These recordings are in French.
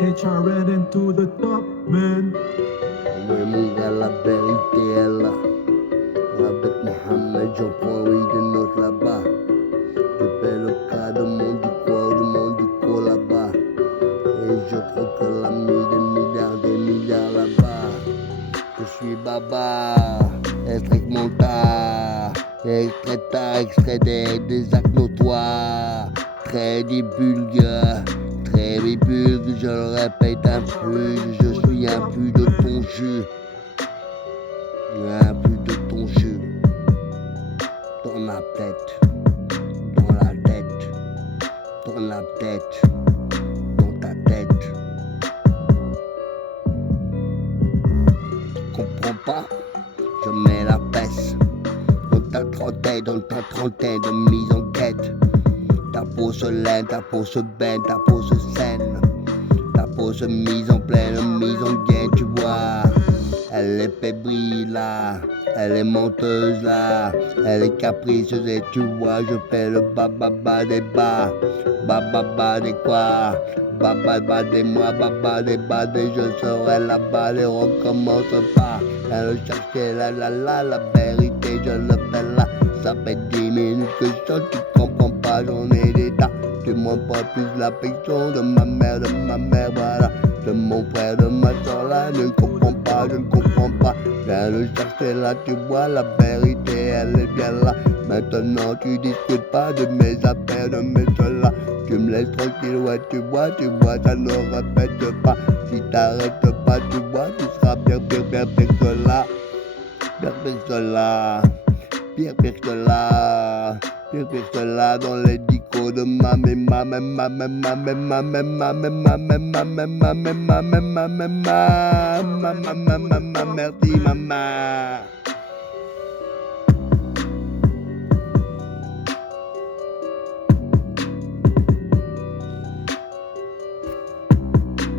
HRN into the top, man. Ouais, mon gars, la vérité est là. Avec Mohamed, j'en prends oui de notes là-bas. Je fais le cas de mon dico là-bas. Et je trouve que l'ami des milliards là-bas. Je suis Baba, extrait monta, extrait des actes notoires. Très divulgue, je le répète un peu, je suis un peu de ton jus. Un peu de ton jus. Dans la tête, dans la tête, dans la tête, dans ta tête. Tu comprends pas? Je mets la peste dans ta trentaine de mise en quête. Ta peau se laine, ta peau se baigne, ta peau se saigne. Ta peau se mise en pleine, mise en gaine, tu vois. Elle est fébrile là, elle est menteuse là, elle est capricieuse et tu vois, je fais le bababa des bas, bababa des quoi, bababa des moi, baba des bas, des je serai là-bas, les recommence pas. Elle cherchait la vérité, je le fais là. Ça fait 10 minutes que je chante, tu comprends pas, j'en ai des tas. Tu m'en pas plus l'affection de ma mère, voilà. De mon frère, de ma soeur là, je ne comprends pas, je ne comprends pas. Viens le chercher là, tu vois, la vérité, elle est bien là. Maintenant, tu discutes pas de mes affaires, de mes choses là. Tu me laisses tranquille, ouais, tu vois, ça ne répète pas. Si t'arrêtes pas, tu vois, tu seras bien que là. Bien que là. Pire que là, pire que là dans les dicos de ma merci maman.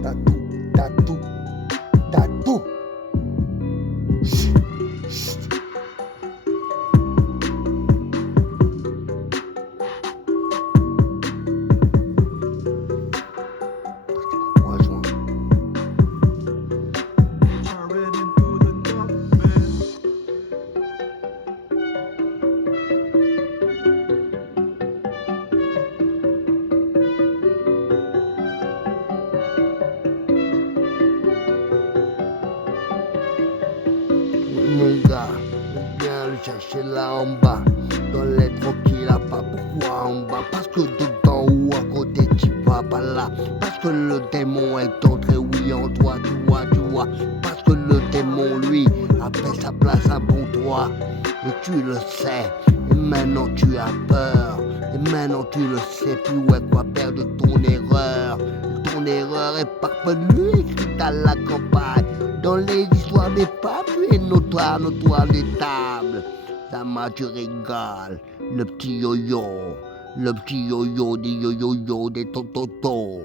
T'as tout. HRN into the top, man. Mon gars, viens le chercher là en bas. Dans les tranquilles là, pas pourquoi en bas. Parce que dedans ou à côté tu vas pas là. Parce que le démon est entré, oui, en toi, tu vois. Parce que le démon, lui, a fait sa place à bon toi. Et tu le sais. Et maintenant tu as peur. Et maintenant tu le sais plus, ouais, quoi faire de ton erreur. Ton erreur est parvenue, écrite à la campagne. Dans les histoires des femmes, tu es notoire des tables. Ça m'a, tu rigoles, le petit yo-yo des tototos.